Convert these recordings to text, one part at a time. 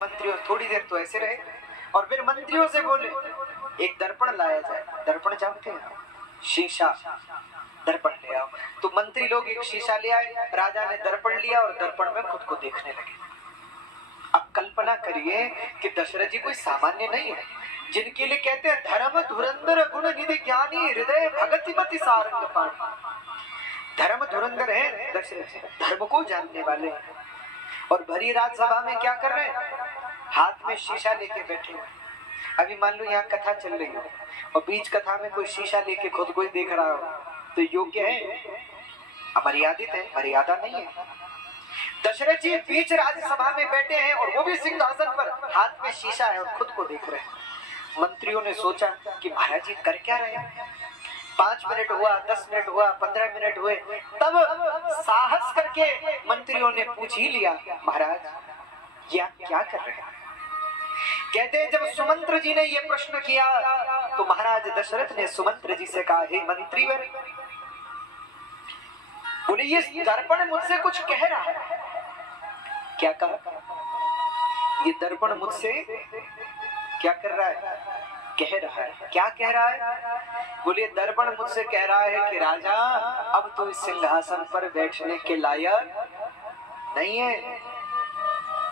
मंत्रियों थोड़ी देर तो ऐसे रहे और फिर मंत्रियों से बोले एक दर्पण लाया जाए। दर्पण जानते हैं, शीशा, दर्पण ले आओ। तो मंत्री लोग एक शीशा ले आए, राजा ने दर्पण लिया और दर्पण में खुद को देखने लगे। अब कल्पना करिए कि दशरथ जी कोई सामान्य नहीं है, जिनके लिए कहते हैं धर्म धुरंधर गुण निधि ज्ञानी हृदय भगति मति सारंग पाणी। धर्म धुरंधर है दशरथ जी, धर्म को जानने वाले हैं। और भरी रात सभा में क्या कर रहे हैं, हाथ में शीशा लेके बैठे हुए। अभी मान लो यहाँ कथा चल रही हो और बीच कथा में कोई शीशा लेके खुद को ही देख रहा हो, तो योग्य है? अमर्यादित है, मर्यादा नहीं है। दशरथ जी बीच राज्यसभा में बैठे हैं और वो भी सिंहासन पर, हाथ में शीशा है और खुद को देख रहे हैं। मंत्रियों ने सोचा कि महाराज जी कर क्या रहे हैं। 5 मिनट हुआ, 10 मिनट हुआ, 15 मिनट हुए, तब साहस करके मंत्रियों ने पूछ ही लिया, महाराज ये आप क्या कर रहे हैं। कहते हैं जब सुमंत्र जी ने ये प्रश्न किया तो महाराज दशरथ ने सुमंत्र जी से कहा, हे मंत्रीवर, बोले ये दर्पण मुझसे कुछ कह रहा है। क्या कहा? ये दर्पण मुझसे क्या कर रहा है, कह रहा है। क्या कह रहा है? बोले दर्पण मुझसे कह रहा है कि राजा अब तो इस सिंहासन पर बैठने के लायक नहीं है।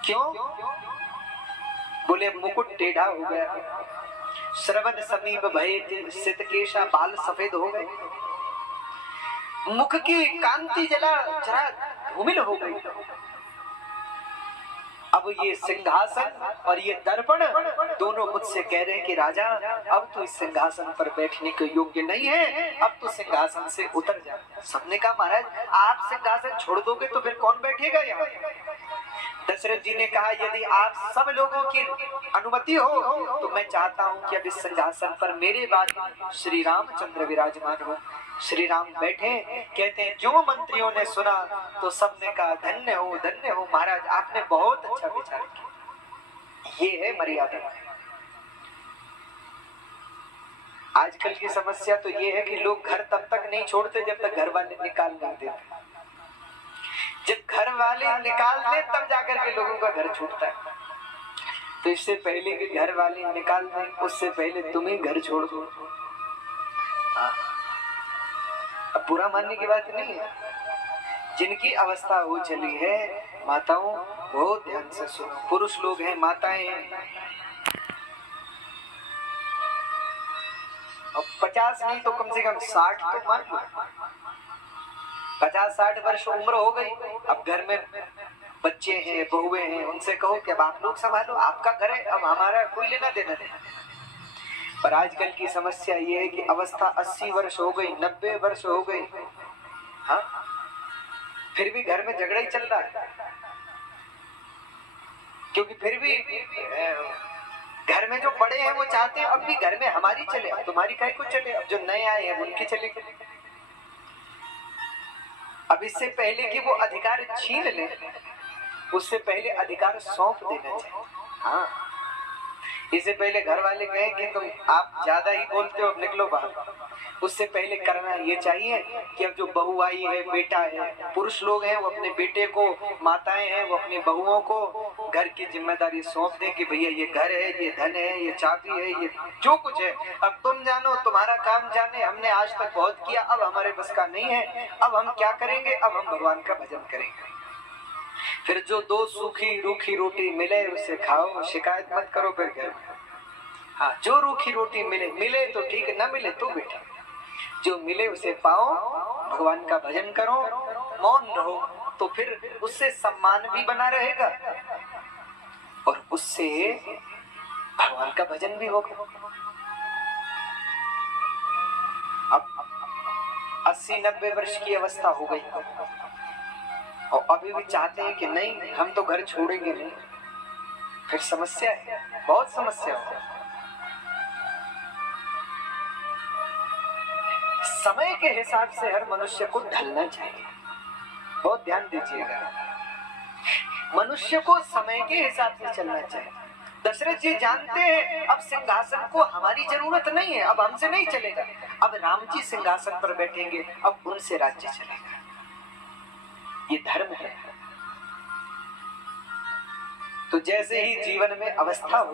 क्यों? बोले मुकुट टेढ़ा हो गया, श्रवण समीप भय सित केशा बाल सफेद हो गए, मुख की कांति जरा धूमिल हो गई। अब ये सिंहासन और ये दर्पण दोनों मुझसे कह रहे हैं कि राजा अब तो इस सिंहासन पर बैठने के योग्य नहीं है, अब तो सिंहासन से उतर जा। सबने कहा महाराज आप सिंहासन छोड़ दोगे तो फिर कौन बैठेगा यहाँ। दशरथ जी ने कहा यदि आप सब लोगों की अनुमति हो तो मैं चाहता हूं कि अब इस सिंहासन पर मेरे बाद श्री रामचंद्र विराजमान हो। श्री राम बैठे। कहते हैं जो मंत्रियों ने सुना तो सबने कहा धन्य हो महाराज, आपने बहुत अच्छा विचार किया। ये है मर्यादा। आजकल की समस्या तो ये है कि लोग घर तब तक नहीं छोड़ते जब तक घर वाले निकाल नहीं देते। जब घर वाले निकाल दे तब जाकर के लोगों का घर छूटता है। तो इससे पहले कि घर वाले निकाल दें उससे पहले तुम ही घर छोड़ दो। अब बुरा मानने की बात नहीं है। जिनकी अवस्था हो चली है माताओं बहुत ध्यान से सुनो, पुरुष लोग हैं, माताएं हैं, और 50 नहीं तो कम से कम 60 तो मान लो। 50-60 वर्ष उम्र हो गई, अब घर में बच्चे हैं, बहुएं हैं, उनसे कहो कि अब आप लोग संभालो, आपका घर है, अब हमारा कोई लेना देना नहीं। पर आजकल की समस्या ये है कि अवस्था 80 वर्ष हो गई, 90 वर्ष हो गई, हाँ फिर भी घर में झगड़ा ही चल रहा है। क्योंकि फिर भी घर में जो बड़े हैं वो चाहते हैं अब भी घर में हमारी चले, अब तुम्हारी काहे को चले, अब जो नए आए हैं उनकी चलेगी। अब इससे पहले कि वो अधिकार छीन ले उससे पहले अधिकार सौंप देना चाहिए। हाँ इससे पहले घर वाले कहें कि तुम आप ज्यादा ही बोलते हो, निकलो बाहर, उससे पहले करना ये चाहिए कि अब जो बहू आई है, बेटा है, पुरुष लोग हैं वो अपने बेटे को, माताएं हैं वो अपनी बहुओं को घर की जिम्मेदारी सौंप दें कि भैया ये घर है, ये धन है, ये चाबी है, ये जो कुछ है अब तुम जानो, तुम्हारा काम जाने, हमने आज तक बहुत किया, अब हमारे बस का नहीं है, अब हम क्या करेंगे, अब हम भगवान का भजन करेंगे। फिर जो 2 सूखी रूखी रोटी मिले उसे खाओ, शिकायत मत करो फिर घर में। हाँ जो रूखी रोटी मिले तो ठीक, न मिले तो बेटा, जो मिले उसे पाओ, भगवान का भजन करो, मौन रहो, तो फिर उससे सम्मान भी बना रहेगा और उससे भगवान का भजन भी होगा। अब 80-90 वर्ष की अवस्था हो गई और अभी भी चाहते हैं कि नहीं हम तो घर छोड़ेंगे नहीं, फिर समस्या है, बहुत समस्या है। समय के हिसाब से हर मनुष्य को ढलना चाहिए, बहुत ध्यान दीजिएगा, मनुष्य को समय के हिसाब से चलना चाहिए। दशरथ जी जानते हैं अब सिंहासन को हमारी जरूरत नहीं है, अब हमसे नहीं चलेगा, अब राम जी सिंहासन पर बैठेंगे, अब उनसे राज्य चलेगा। ये धर्म है। तो जैसे ही जीवन में अवस्था हो